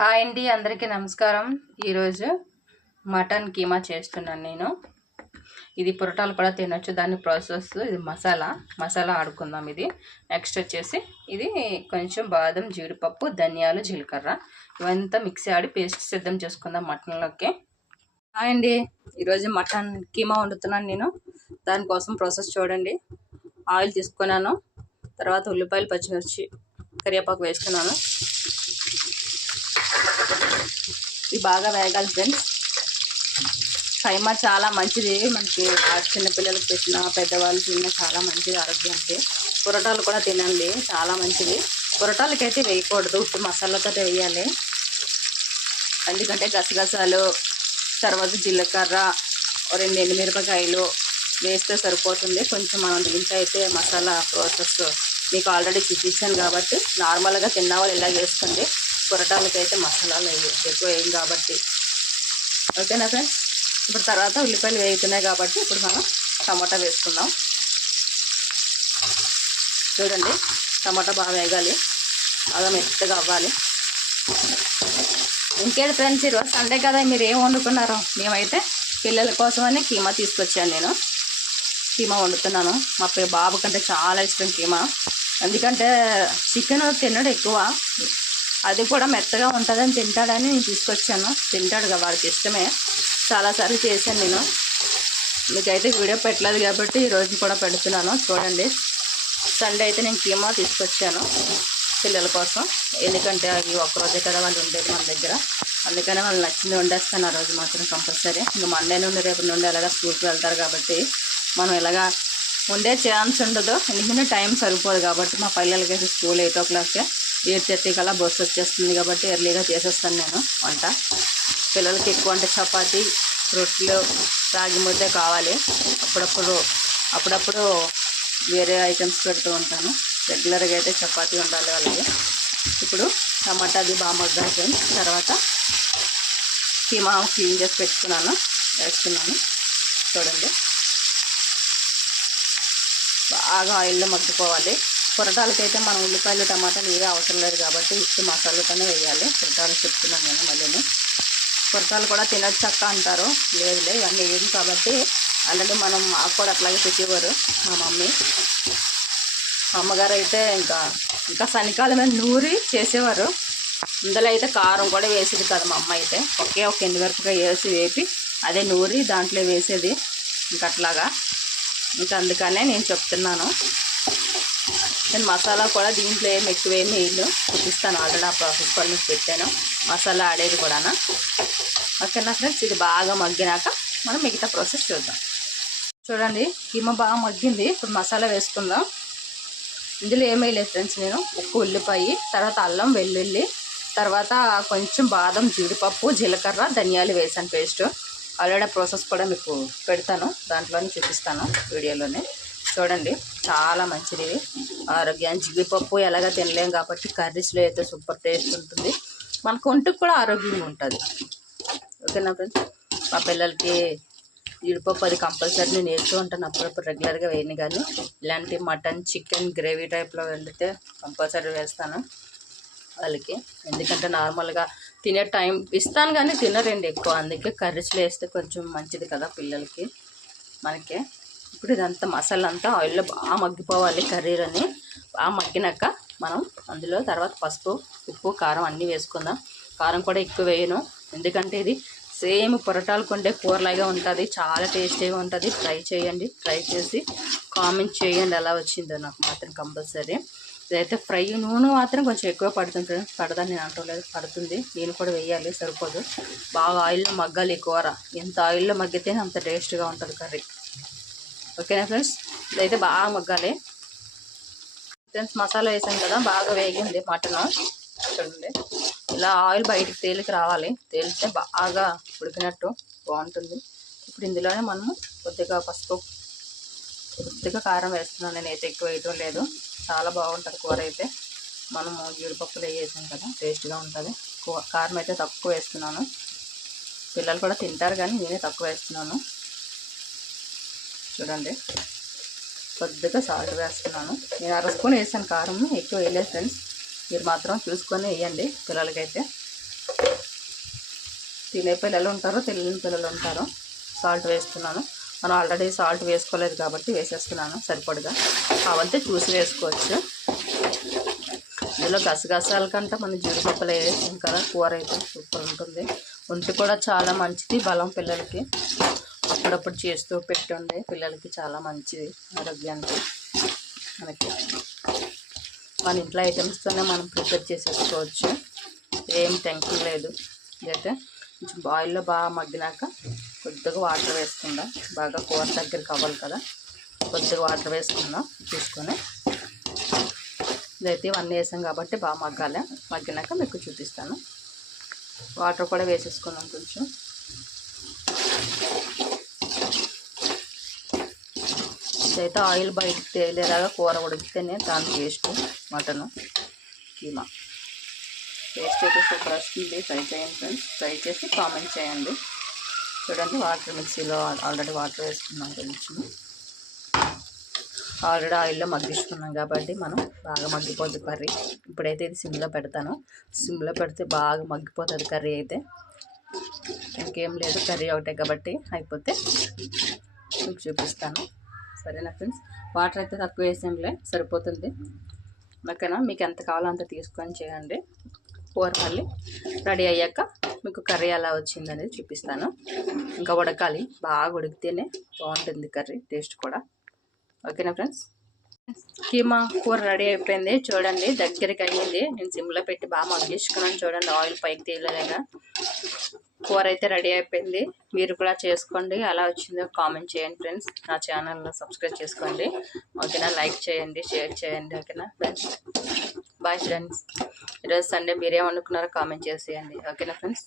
Hi అండి, అందరికీ నమస్కారం. ఈరోజు మటన్ కీమా చేస్తున్నాను నేను. ఇది పొరటాలు కూడా తినొచ్చు. దాని ప్రాసెస్ ఇది మసాలా ఆడుకుందాం. ఇది నెక్స్ట్ వచ్చేసి ఇది కొంచెం బాదం, జీడిపప్పు, ధనియాలు, జీలకర్ర ఇవంతా మిక్సీ ఆడి పేస్ట్ సిద్ధం చేసుకుందాం మటన్లోకి. హాయ్ అండి, ఈరోజు మటన్ కీమా వండుతున్నాను నేను. దానికోసం ప్రాసెస్ చూడండి. ఆయిల్ తీసుకున్నాను, తర్వాత ఉల్లిపాయలు, పచ్చిమిర్చి, కరివేపాకు వేస్తున్నాను. ఇది బాగా వేగాలి ఫ్రెండ్స్. కైమా చాలా మంచిది మనకి. చిన్నపిల్లలకు పెట్టిన, పెద్దవాళ్ళు తిన్నా చాలా మంచిది ఆరోగ్యానికి. పొరటాలు కూడా తినండి, చాలా మంచిది. పొరటాలకైతే వేయకూడదు, ఉప్పు మసాలాతో వేయాలి. ఎందుకంటే గసగసాలు, తర్వాత జీలకర్ర, 2 ఎండుమిరపకాయలు వేస్తే సరిపోతుంది. కొంచెం మనం దీంట్లో అయితే మసాలా ప్రాసెస్ మీకు ఆల్రెడీ చూపించాను కాబట్టి నార్మల్గా తిన్న వాళ్ళు ఇలా వేసుకోండి. పొరటాలకైతే మసాలాలు ఎక్కువ వేయం కాబట్టి. ఓకేనా ఫ్రెండ్స్? ఇప్పుడు తర్వాత ఉల్లిపాయలు వేగుతున్నాయి కాబట్టి ఇప్పుడు మనం టమాటా వేసుకుందాం. చూడండి, టమాటా బాగా వేగాలి, బాగా మెత్తగా అవ్వాలి. ఇంకేంటి ఫ్రెండ్స్, ఈరోజు సండే కదా, మీరు ఏం వండుకున్నారో? మేమైతే పిల్లల కోసమని కీమా తీసుకొచ్చాను. నేను కీమా వండుతున్నాను. మా బాబు కంటే చాలా ఇష్టం కీమా. ఎందుకంటే చికెన్ తినడు ఎక్కువ, అది కూడా మెత్తగా ఉంటుందని తింటాడని నేను తీసుకొచ్చాను. తింటాడు కదా, వాడికి ఇష్టమే. చాలాసార్లు చేశాను నేను. మీకైతే వీడియో పెట్టలేదు కాబట్టి ఈరోజు కూడా పెడుతున్నాను. చూడండి, సండే అయితే నేను కీమా తీసుకొచ్చాను పిల్లల కోసం. ఎందుకంటే అవి ఒక్కరోజే కదా వాళ్ళు ఉండేది మన దగ్గర. అందుకనే వాళ్ళు నచ్చింది వండేస్తాను ఆ రోజు మాత్రం కంపల్సరీ. ఇంకా మండే నుండి రేపు నుండి ఎలాగా స్కూల్కి వెళ్తారు కాబట్టి మనం ఇలాగా ఉండే ఛాన్స్ ఉండదు. ఎందుకంటే టైం సరిపోదు కాబట్టి. మా పిల్లలకైతే స్కూల్ 8 o'clock, 8:30 కల్లా బస్సు వచ్చేస్తుంది కాబట్టి ఎర్లీగా చేసేస్తాను నేను వంట. పిల్లలకి ఎక్కువ అంటే చపాతీ, రొట్టెలు, రాగి ముద్ద కావాలి. అప్పుడప్పుడు వేరే ఐటమ్స్ పెడుతూ ఉంటాను. రెగ్యులర్గా అయితే చపాతీ ఉండాలి వాళ్ళకి. ఇప్పుడు టమాటాది బాగా మగ్గాలి. తర్వాత కీమా క్లీన్ చేసి వేస్తున్నాను. చూడండి, బాగా ఆయిల్లో మగ్గిపోవాలి. పొరటాలకైతే మనం ఉల్లిపాయలు, టమాటాలు ఏవీ అవసరం లేదు కాబట్టి ఉప్పు మసాలాతోనే వేయాలి. పొరటాలు చెప్తున్నాను నేను మళ్ళీ. పొరటాలు కూడా తినొచ్చు అక్క అంటారు. లేదులే, ఇవన్నీ ఏది కాబట్టి ఆల్రెడీ మనం మాకు కూడా అట్లాగే పెట్టేవారు మా మమ్మీ. అమ్మగారు అయితే ఇంకా శనికాలమే నూరి చేసేవారు. ఇందులో అయితే కారం కూడా వేసేది కదా మా అమ్మ అయితే. ఒకే ఒక ఎండుమిరపకాయ వేసి వేపి అదే నూరి దాంట్లో వేసేది. అట్లాగా అందుకనే నేను చెప్తున్నాను. నేను మసాలా కూడా దీంట్లో ఎక్కువేమి నీళ్ళు చూపిస్తాను. ఆల్రెడీ ఆ ప్రాసెస్ కూడా మీకు పెట్టాను, మసాలా ఆడేది కూడా. ఓకేనా ఫ్రెండ్స్? ఇది బాగా మగ్గినాక మనం మిగతా ప్రాసెస్ చూద్దాం. చూడండి, కీమా బాగా మగ్గింది. ఇప్పుడు మసాలా వేసుకుందాం. ఇందులో ఏమీ లేదు ఫ్రెండ్స్, నేను ఉప్పు, ఉల్లిపాయ, తర్వాత అల్లం, వెల్లుల్లి, తర్వాత కొంచెం బాదం, జీడిపప్పు, జీలకర్ర, ధనియాలు వేసాను పేస్ట్. ఆల్రెడీ ప్రాసెస్ కూడా మీకు పెడతాను, దాంట్లోనే చూపిస్తాను వీడియోలోనే. చూడండి, చాలా మంచిది ఆరోగ్యానికి. జీడిపప్పు ఎలాగ తినలేం కాబట్టి కర్రీస్లో అయితే సూపర్ టేస్ట్ ఉంటుంది. మనకు ఒంటికి కూడా ఆరోగ్యంగా ఉంటుంది. ఓకేనా ఫ్రెండ్స్? మా పిల్లలకి జీడిపప్పు అది కంపల్సరీ నేను వేస్తూ ఉంటాను. అప్పుడప్పుడు రెగ్యులర్గా వేయను, కానీ ఇలాంటి మటన్, చికెన్ గ్రేవీ టైప్లో వండితే కంపల్సరీ వేస్తాను వాళ్ళకి. ఎందుకంటే నార్మల్గా తినే టైం ఇస్తాను కానీ తినరండి ఎక్కువ. అందుకే కర్రీస్లో వేస్తే కొంచెం మంచిది కదా పిల్లలకి, మనకి. ఇప్పుడు ఇదంతా మసాలా అంతా ఆయిల్లో బాగా మగ్గిపోవాలి. కర్రీలని బాగా మగ్గినాక మనం అందులో తర్వాత పసుపు, ఉప్పు, కారం అన్నీ వేసుకుందాం. కారం కూడా ఎక్కువ వేయను, ఎందుకంటే ఇది సేమ్ పొరటాలకు ఉండే కూరలాగా ఉంటుంది. చాలా టేస్టీగా ఉంటుంది. ట్రై చేయండి. ట్రై చేసి కామెంట్ చేయండి ఎలా వచ్చిందో నాకు మాత్రం కంపల్సరీ. ఇదైతే ఫ్రై నూనె మాత్రం కొంచెం ఎక్కువ పడుతుంది. పడదని నేను అంటలేదు, పడుతుంది. నేను కూడా వేయాలి, సరిపోదు. బాగా ఆయిల్లో మగ్గాలి కూర. ఎంత ఆయిల్లో మగ్గితేనే అంత టేస్ట్గా ఉంటుంది కర్రీ. ఓకేనా ఫ్రెండ్స్? ఇదైతే బాగా మగ్గాలి ఫ్రెండ్స్. మసాలా వేసాం కదా, బాగా వేగింది మటన్. చూడండి, ఇలా ఆయిల్ బయటికి తేలికి రావాలి. తేలితే బాగా ఉడికినట్టు బాగుంటుంది. ఇప్పుడు ఇందులోనే మనము కొద్దిగా పసుపు, కొద్దిగా కారం వేస్తున్నాను. నేనైతే ఎక్కువ వేయటం లేదు. చాలా బాగుంటుంది కూర అయితే. మనము జీడిపప్పులు వేసాం కదా, టేస్ట్గా ఉంటుంది. కారం అయితే తక్కువ వేస్తున్నాను. పిల్లలు కూడా తింటారు కానీ నేనే తక్కువ వేస్తున్నాను. చూడండి, కొద్దిగా సాల్ట్ వేస్తున్నాను. నేను 1 స్పూన్ వేసాను కారం, ఎక్కువ వేయలేదు ఫ్రెండ్స్. మీరు మాత్రం చూసుకొని వేయండి పిల్లలకైతే. తినే పిల్లలు ఉంటారు, తెలియని పిల్లలు ఉంటారు. సాల్ట్ వేస్తున్నాను. మనం ఆల్రెడీ సాల్ట్ వేసుకోలేదు కాబట్టి వేసేస్తున్నాను సరిపడగా. కావాలంటే చూసి వేసుకోవచ్చు. ఇందులో గసగసాల కంటే మనం జీడిపప్పులు వేసాం కదా, కూర అయితే సూపర్ ఉంటుంది. ఒంటి కూడా చాలా మంచిది, బలం పిల్లలకి. అప్పుడప్పుడు చేస్తూ పెట్టండి, పిల్లలకి చాలా మంచిది ఆరోగ్యానికి. మనకి మన ఇంట్లో ఐటమ్స్తోనే మనం ప్రిపేర్ చేసేసుకోవచ్చు, ఏం టెన్షన్ లేదు. ఇదైతే కొంచెం ఆయిల్లో బాగా మగ్గినాక కొద్దిగా వాటర్ వేసుకుందాం. బాగా కూర దగ్గరికి అవ్వాలి కదా, కొద్దిగా వాటర్ వేసుకుందాం తీసుకొని. ఇదైతే ఇవన్నీ వేసాం కాబట్టి బాగా మగ్గాలి. మగ్గినాక మీకు చూపిస్తాను. వాటర్ కూడా వేసేసుకున్నాం కొంచెం. ఇదైతే ఆయిల్ బయటికి తేలేలాగా కూర ఉడికితేనే దాని టేస్ట్. మటను కీమా టేస్ట్ అయితే సూపర్ వస్తుంది. ట్రై చేయండి ఫ్రెండ్స్, ట్రై చేసి కామెంట్ చేయండి. చూడండి, వాటర్ మిక్సీలో ఆల్రెడీ వాటర్ వేసుకున్నాం కొంచెం. ఆల్రెడీ ఆయిల్లో మగ్గించుకున్నాం కాబట్టి మనం బాగా మగ్గిపోతుంది కర్రీ. ఇప్పుడైతే ఇది సిమ్లో పెడతాను. సిమ్లో పెడితే బాగా మగ్గిపోతుంది కర్రీ అయితే. ఇంకేం లేదు, కర్రీ ఒకటే కాబట్టి అయిపోతే మీకు చూపిస్తాను. సరేనా ఫ్రెండ్స్, వాటర్ అయితే తక్కువ వేసాంలే, సరిపోతుంది. ఓకేనా, మీకు ఎంత కావాలో అంత తీసుకొని చేయండి. కూర మళ్ళీ రెడీ అయ్యాక మీకు కర్రీ ఎలా వచ్చిందనేది చూపిస్తాను. ఇంకా ఉడకాలి, బాగా ఉడికితేనే బాగుంటుంది కర్రీ టేస్ట్ కూడా. ఓకేనా ఫ్రెండ్స్, కీమా కూర రెడీ అయిపోయింది. చూడండి, దగ్గరికి అయ్యింది. నేను సిమ్లో పెట్టి బాగా మగ్గించుకున్నాను. చూడండి, ఆయిల్ పైకి తీయలేదా. కూర అయితే రెడీ అయిపోయింది. మీరు కూడా చేసుకోండి, ఎలా వచ్చిందో కామెంట్ చేయండి ఫ్రెండ్స్. నా ఛానల్లో సబ్స్క్రైబ్ చేసుకోండి. ఓకేనా, లైక్ చేయండి, షేర్ చేయండి. ఓకేనా ఫ్రెండ్స్, బాయ్ ఫ్రెండ్స్. ఈరోజు సండే, మీరేమనుకున్నారో కామెంట్ చేసేయండి. ఓకేనా ఫ్రెండ్స్.